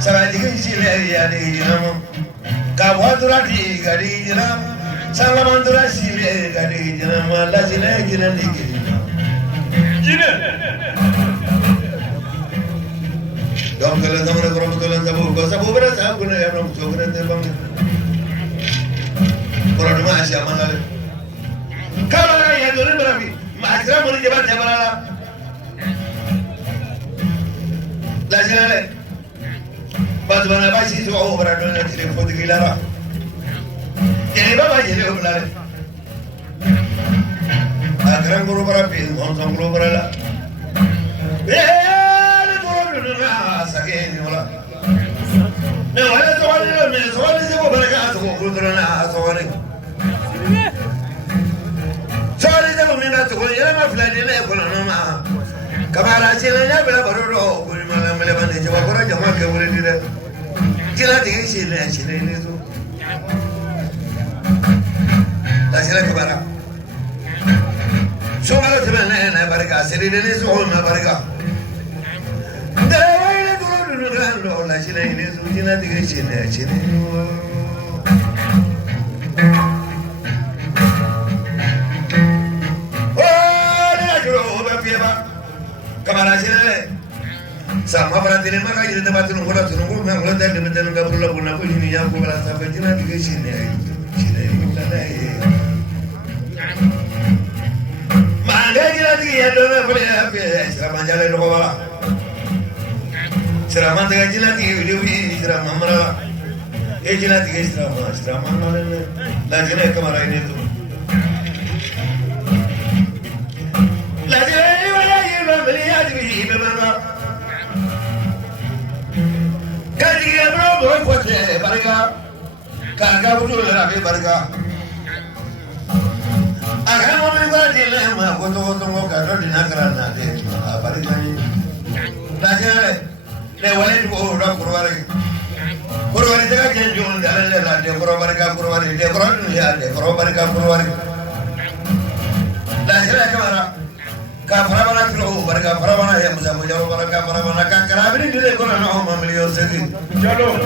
Sarajika Chile Yadinamo, Kawadurati Gadinam, Salamandra Chile Gadinam, Lazina Gina. Don't go to the Gromotolan because of Ubra, I'm going to have no children. Pronomasha Manale. Come on, I remember me. My grandmother never Lazina. But when I see to over, I don't know for the Gilara. A gran grupo rápido, con un grupo la. No, I don't want to know. So what is it over the gas of Kudrona? Sorry, the woman to go in a flat in Economa. Kamara Chile never Barro, William Levan, Jawara, Jamaica, will do that. Chile, Chile, La Chile Cabara. So I don't know, Barriga, said it is all my Barriga. La Chile is within a Chile. Kamara Chile. Sama berarti ni maka jadi tempat tunggu dah tunggu, mengapa tak diminta nunggu perlu guna pun ini yang aku berasa berjina di sini, sini bukan lagi. Mangga jila di ada boleh apa? Seraman jalan dulu bala. Seraman tengah jila di video ini seraman mana? Jila di seraman mana? Lagi ni kamera ini tu. Lagi ni mana? Beli ada beli mana? Kali bro fote barga kaga budu la be barga aga mo me ba de le ma ko to mo ka do dina karana de barga ni la jare le wale ko do kurware de ga jen jon dal le la de kurware de barga kurware la jare kamera ka farabana tro barga farabana ya musa mo jaw barga farabana ka karabini dile ko na ho mamliyo sedi chalo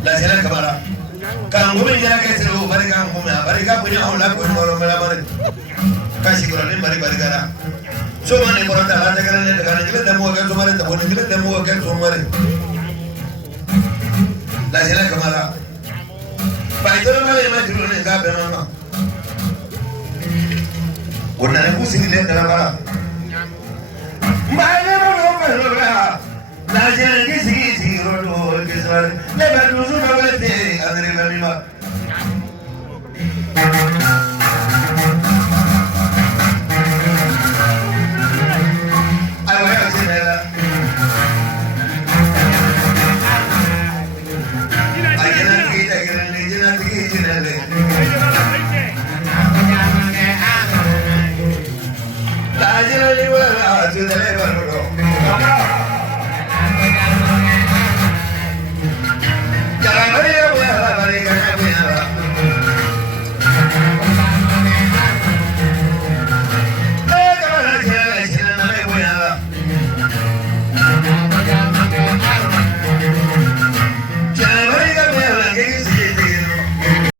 la jara kabara ka ngome jara ke tro barga ngome barga punya ola ko no mala mare ka siguro ni mari barga so mane ko ta hande kan ne kan jile demo ke so mare ta boni jile demo ke so mare la jara kabara baitoro male ma jilo ne ga be mama Una de música de la mala. Vaya no pero la gente sigue lo que sabe. Le va a usar una vuelta a